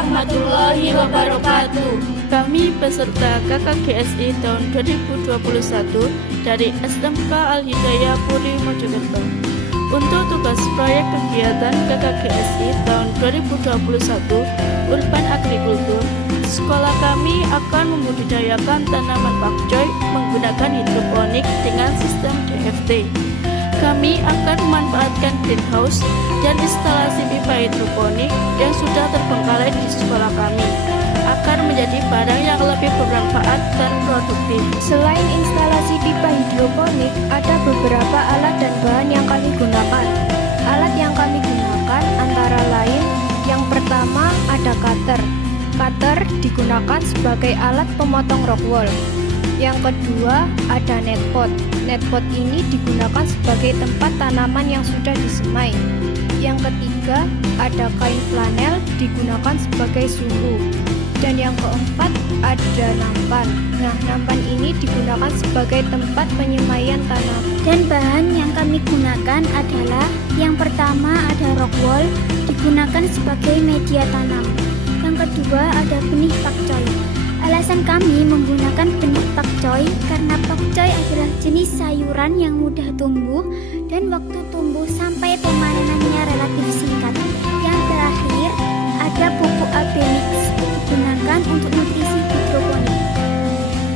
warahmatullahi wabarakatuh. Kami peserta KKGSI tahun 2021 dari SMK Al-Hidayah Puri Mojokerto. Untuk tugas proyek kegiatan KKGSI tahun 2021 Urban Agrikultur, sekolah kami akan membudidayakan tanaman pakcoy menggunakan hidroponik dengan sistem DFT. Kami akan memanfaatkan greenhouse dan instalasi pipa hidroponik yang sudah terbengkalai di sekolah kami akan menjadi barang yang lebih bermanfaat dan produktif. Selain instalasi pipa hidroponik, ada beberapa alat dan bahan yang kami gunakan. Alat yang kami gunakan antara lain, yang pertama ada cutter. Cutter digunakan sebagai alat pemotong rock wool. Yang kedua ada netpot. Netpot ini digunakan sebagai tempat tanaman yang sudah disemai. Yang ketiga ada kain flanel digunakan sebagai sumbu. Dan yang keempat ada nampan. Nah, nampan ini digunakan sebagai tempat penyemaian tanam. Dan bahan yang kami gunakan adalah yang pertama ada rock wool digunakan sebagai media tanam. Yang kedua ada benih pakcoy. Alasan kami menggunakan benih pakcoy karena pakcoy adalah jenis sayuran yang mudah tumbuh dan waktu tumbuh sampai pemanenannya relatif singkat. Yang terakhir ada pupuk Abenix digunakan untuk nutrisi hidroponik.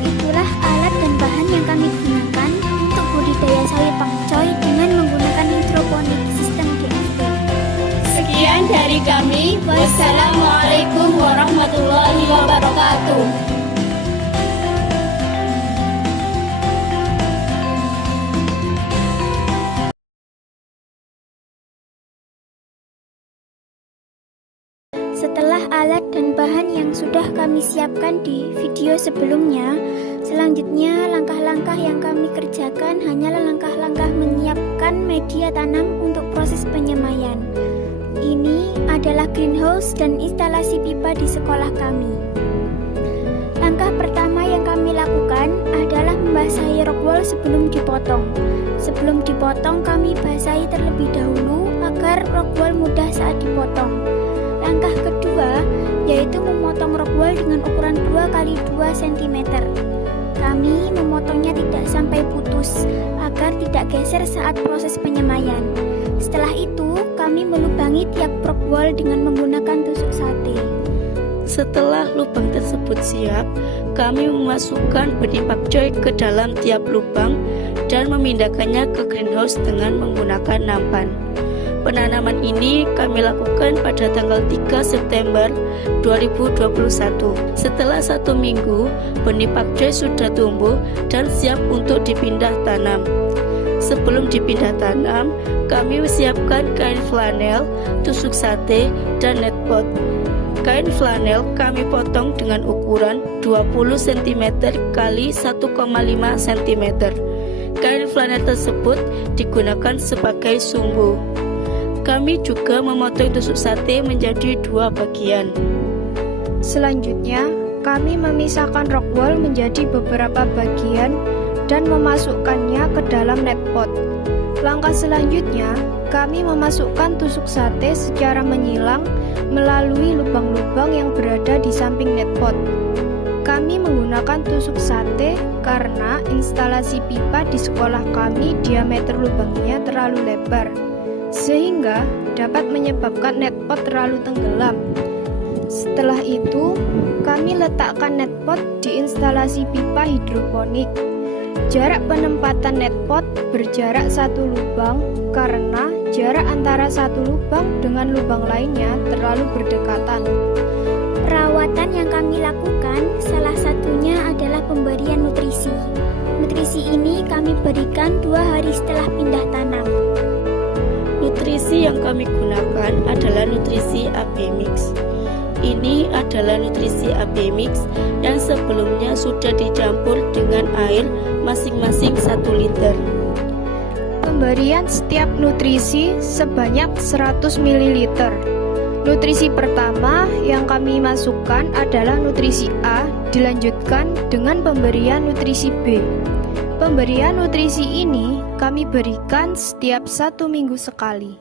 Itulah alat dan bahan yang kami gunakan untuk budidaya sawi pakcoy dengan menggunakan hidroponik sistem DFT. Sekian dari kami. Wassalamualaikum warahmatullahi wabarakatuh. Setelah alat dan bahan yang sudah kami siapkan di video sebelumnya, selanjutnya langkah-langkah yang kami kerjakan hanyalah langkah-langkah menyiapkan media tanam untuk proses penyemaian. Ini adalah greenhouse dan instalasi pipa di sekolah kami. Langkah pertama yang kami lakukan adalah membasahi rock wool sebelum dipotong. Sebelum dipotong kami basahi terlebih dahulu agar rock wool mudah saat dipotong. Langkah kedua yaitu memotong rock wool dengan ukuran 2x2 cm. Kami memotongnya tidak sampai putus agar tidak geser saat proses penyemaian. Setelah itu kami melubangi tiap rock wool dengan menggunakan tusuk sate. Setelah lubang tersebut siap, kami memasukkan benih pakcoy ke dalam tiap lubang dan memindahkannya ke greenhouse dengan menggunakan nampan. Penanaman ini kami lakukan pada tanggal 3 September 2021. Setelah 1 minggu, benih pakcoy sudah tumbuh dan siap untuk dipindah tanam. Sebelum dipindah tanam, kami siapkan kain flanel, tusuk sate, dan netpot. Kain flanel kami potong dengan ukuran 20 cm x 1,5 cm. Kain flanel tersebut digunakan sebagai sumbu. Kami juga memotong tusuk sate menjadi 2 bagian. Selanjutnya, kami memisahkan rock wool menjadi beberapa bagian dan memasukkannya ke dalam netpot. Langkah selanjutnya, kami memasukkan tusuk sate secara menyilang melalui lubang-lubang yang berada di samping netpot. Kami menggunakan tusuk sate karena instalasi pipa di sekolah kami diameter lubangnya terlalu lebar, sehingga dapat menyebabkan netpot terlalu tenggelam. Setelah itu, kami letakkan netpot di instalasi pipa hidroponik. Jarak penempatan netpot berjarak 1 lubang karena jarak antara 1 lubang dengan lubang lainnya terlalu berdekatan. Perawatan yang kami lakukan salah satunya adalah pemberian nutrisi. Nutrisi ini kami berikan 2 hari setelah pindah tanam. Nutrisi yang kami gunakan adalah nutrisi Abenix. Ini adalah nutrisi Abenix yang sebelumnya sudah dicampur dengan air masing-masing 1 liter. Pemberian setiap nutrisi sebanyak 100 ml. Nutrisi pertama yang kami masukkan adalah nutrisi A, dilanjutkan dengan pemberian nutrisi B. Pemberian nutrisi ini kami berikan setiap 1 minggu sekali.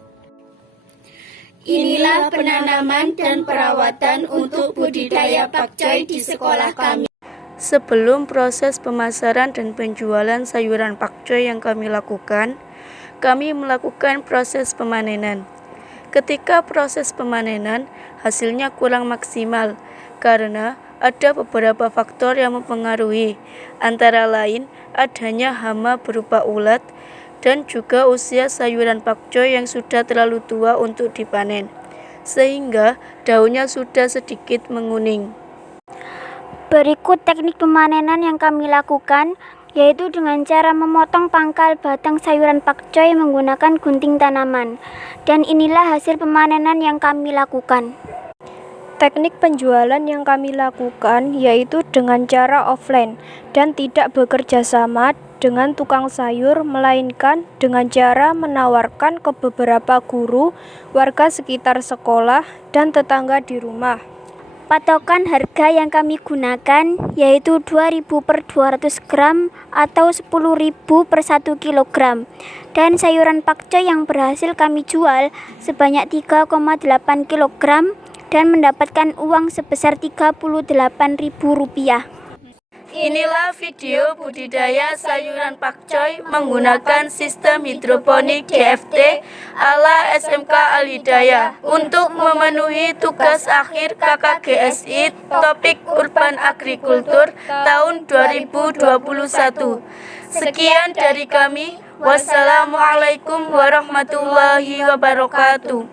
Inilah penanaman dan perawatan untuk budidaya pakcoy di sekolah kami. Sebelum proses pemasaran dan penjualan sayuran pakcoy yang kami lakukan, kami melakukan proses pemanenan. Ketika proses pemanenan, hasilnya kurang maksimal karena ada beberapa faktor yang mempengaruhi, antara lain adanya hama berupa ulat dan juga usia sayuran pakcoy yang sudah terlalu tua untuk dipanen, sehingga daunnya sudah sedikit menguning. Berikut teknik pemanenan yang kami lakukan, yaitu dengan cara memotong pangkal batang sayuran pakcoy menggunakan gunting tanaman. Dan inilah hasil pemanenan yang kami lakukan. Teknik penjualan yang kami lakukan yaitu dengan cara offline dan tidak bekerja sama dengan tukang sayur, melainkan dengan cara menawarkan ke beberapa guru, warga sekitar sekolah, dan tetangga di rumah. Patokan harga yang kami gunakan yaitu 2.000 per 200 gram atau 10.000 per 1 kilogram. Dan sayuran pakcoy yang berhasil kami jual sebanyak 3,8 kilogram dan mendapatkan uang sebesar Rp38.000. Inilah video budidaya sayuran pakcoy menggunakan sistem hidroponik DFT ala SMK Al-Hidayah untuk memenuhi tugas akhir KKGSI topik Urban Agriculture tahun 2021. Sekian dari kami. Wassalamualaikum warahmatullahi wabarakatuh.